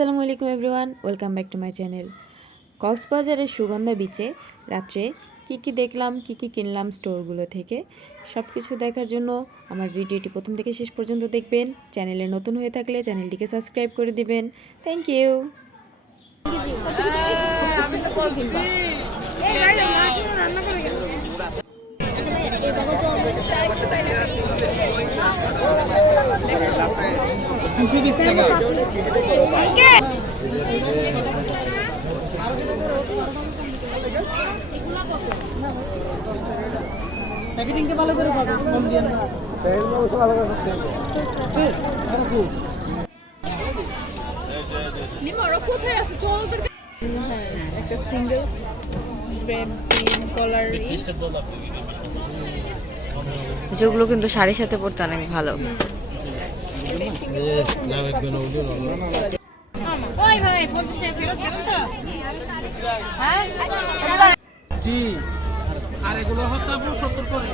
আসসালামু আলাইকুম everyone, welcome back to my channel. কক্সবাজারের সুগন্ধা বিচে রাত্রে কি দেখলাম, কি কিনলাম স্টোরগুলো থেকে, সব কিছু দেখার জন্য আমার ভিডিওটি প্রথম থেকে শেষ পর্যন্ত দেখবেন। চ্যানেলে নতুন হয়ে থাকলে চ্যানেলটিকে সাবস্ক্রাইব করে দিবেন। Thank you. প্যাকেটিংটা ভালো করে পাবে, কম দিয়ে না। প্যাকেটিং অবশ্য ভালো করে করতে হবে। লিমারা কোথায় আছে? চল ওদের হ্যাঁ, একটা সিঙ্গেল ব্রেড পিন কলার যেগুলো কিন্তু শাড়ির সাথে পরতে অনেক ভালো। ওই ভাই 50 টাকা ফেরত দেবেন তো? হ্যাঁ জি, আর এগুলো হচ্ছে আপু 70 করে।